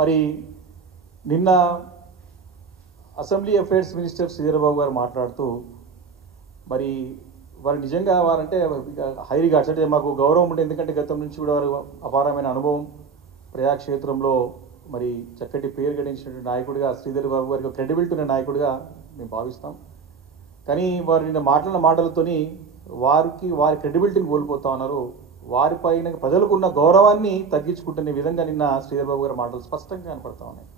మరి నిన్న assembly affairs minister Sridhar Babu గారు మాట్లాడుతూ మరి వారు నిజంగా వారంటే హై రిగార్డ్స్, అంటే మాకు గౌరవం ఉంటే, ఎందుకంటే గతం నుంచి కూడా వారు అపారమైన అనుభవం ప్రజాక్షేత్రంలో మరి చక్కటి పేరు గడించినటువంటి నాయకుడిగా శ్రీధర్ బాబు గారికి క్రెడిబిలిటీ ఉన్న నాయకుడిగా మేము భావిస్తాం. కానీ వారు నిన్న మాట్లాడిన మాటలతోని వారి క్రెడిబిలిటీని కోల్పోతా ఉన్నారు. వారిపైన ప్రజలకు ఉన్న గౌరవాన్ని తగ్గించుకుంటున్న విధంగా నిన్న శ్రీధర్ బాబు గారి మాటలు స్పష్టంగా కనపడతా ఉన్నాయి.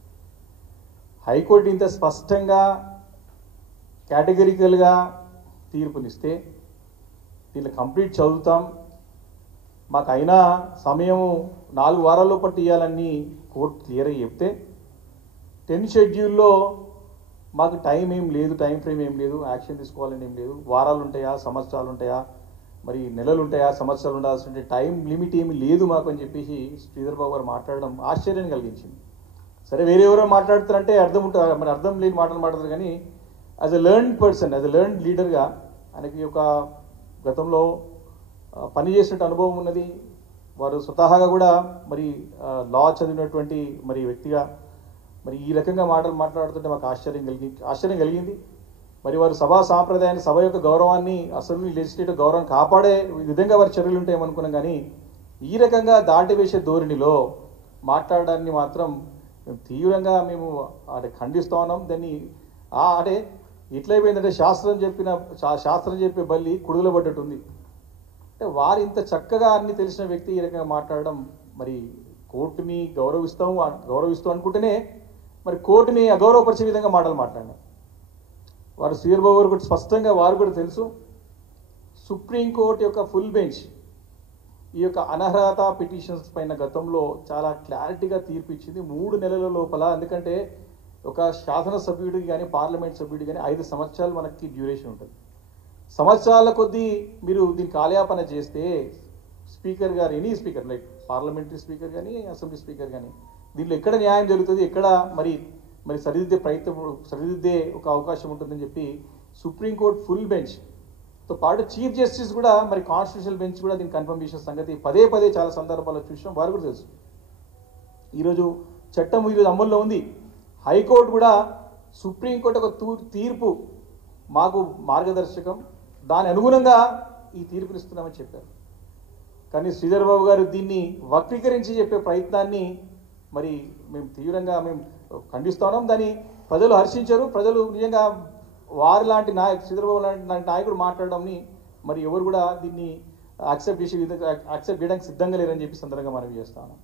హైకోర్టు ఇంత స్పష్టంగా కేటగిరికల్గా తీర్పునిస్తే దీన్ని కంప్లీట్ చదువుతాం, మాకు అయినా సమయం 4 వారాల్లో పట్టు ఇవ్వాలని కోర్టు క్లియర్గా చెప్తే 10 షెడ్యూల్లో మాకు టైం ఏం లేదు, టైం ఫ్రేమ్ ఏం లేదు, యాక్షన్ తీసుకోవాలని ఏం లేదు, వారాలు ఉంటాయా, సంవత్సరాలు ఉంటాయా, మరి నెలలు ఉంటాయా, సంవత్సరాలు ఉండాల్సిన టైం లిమిట్ ఏమి లేదు మాకు అని చెప్పేసి శ్రీధర్ బాబు గారు మాట్లాడడం ఆశ్చర్యాన్ని కలిగించింది. సరే వేరే ఎవరో మాట్లాడుతారంటే అర్థం ఉంటుంది, మరి అర్థం లేని మాటలు మాట్లాడతారు. కానీ as a learned person, as a learned లీడర్గా ఆయనకి ఒక గతంలో పనిచేసినట్టు అనుభవం ఉన్నది. వారు స్వతహాగా కూడా మరి లా చదివినటువంటి మరి వ్యక్తిగా మరి ఈ రకంగా మాటలు మాట్లాడుతుంటే మాకు ఆశ్చర్యం కలిగింది. మరి వారు సభా సాంప్రదాయాన్ని, సభ యొక్క గౌరవాన్ని, అసెంబ్లీ లెజిస్లేటివ్ గౌరవాన్ని కాపాడే విధంగా వారి చర్యలు ఉంటాయేమనుకున్నాం. కానీ ఈ రకంగా దాటివేసే ధోరణిలో మాట్లాడడాన్ని మాత్రం తీవ్రంగా మేము అంటే ఖండిస్తూ ఉన్నాం. దాన్ని అంటే ఎట్లయిపోయిందంటే శాస్త్రం చెప్పే బల్లి కుడుదల పడ్డట్టు ఉంది. అంటే వారు ఇంత చక్కగా అన్ని తెలిసిన వ్యక్తి ఈ రకంగా మాట్లాడడం, మరి కోర్టుని గౌరవిస్తూ అనుకుంటేనే మరి కోర్టుని అగౌరవపరిచే విధంగా మాటలు మాట్లాడినారు. వారు శ్రీధర్ బాబు గారు కూడా స్పష్టంగా వారు కూడా తెలుసు, సుప్రీంకోర్టు యొక్క ఫుల్ బెంచ్ ఈ యొక్క అనర్హత పిటిషన్స్ పైన గతంలో చాలా క్లారిటీగా తీర్పు ఇచ్చింది 3 నెలల లోపల. ఎందుకంటే ఒక శాసనసభ్యుడికి కానీ పార్లమెంట్ సభ్యుడికి కానీ 5 సంవత్సరాలు మనకి డ్యూరేషన్ ఉంటుంది. సంవత్సరాల కొద్దీ మీరు దీన్ని కాలయాపన చేస్తే స్పీకర్ గారు, any speaker like parliamentary speaker కానీ అసెంబ్లీ స్పీకర్ కానీ దీనిలో ఎక్కడ న్యాయం జరుగుతుంది, ఎక్కడ మరి సరిదిద్దే ఒక అవకాశం ఉంటుందని చెప్పి సుప్రీంకోర్టు ఫుల్ బెంచ్తో పాటు చీఫ్ జస్టిస్ కూడా మరి కాన్స్టిట్యూషనల్ బెంచ్ కూడా దీన్ని కన్ఫర్మ్ చేసిన సంగతి పదే చాలా సందర్భాల్లో చూసాం. వారు కూడా తెలుసు. ఈరోజు చట్టం ఈరోజు అమల్లో ఉంది. హైకోర్టు కూడా సుప్రీంకోర్టు ఒక తీర్పు మాకు మార్గదర్శకం, దాని అనుగుణంగా ఈ తీర్పునిస్తున్నామని చెప్పారు. కానీ శ్రీధర్ బాబు గారు దీన్ని వక్రీకరించి చెప్పే ప్రయత్నాన్ని మరి మేము తీవ్రంగా ఖండిస్తున్నాం. దాన్ని ప్రజలు హర్షించారు. ప్రజలు నిజంగా వారి లాంటి శ్రీధర్ బాబు లాంటి నాయకుడు మాట్లాడడంని మరి ఎవరు కూడా దీన్ని యాక్సెప్ట్ చేయడానికి సిద్ధంగా లేరని చెప్పి సందర్భంగా మనవి చేస్తాను.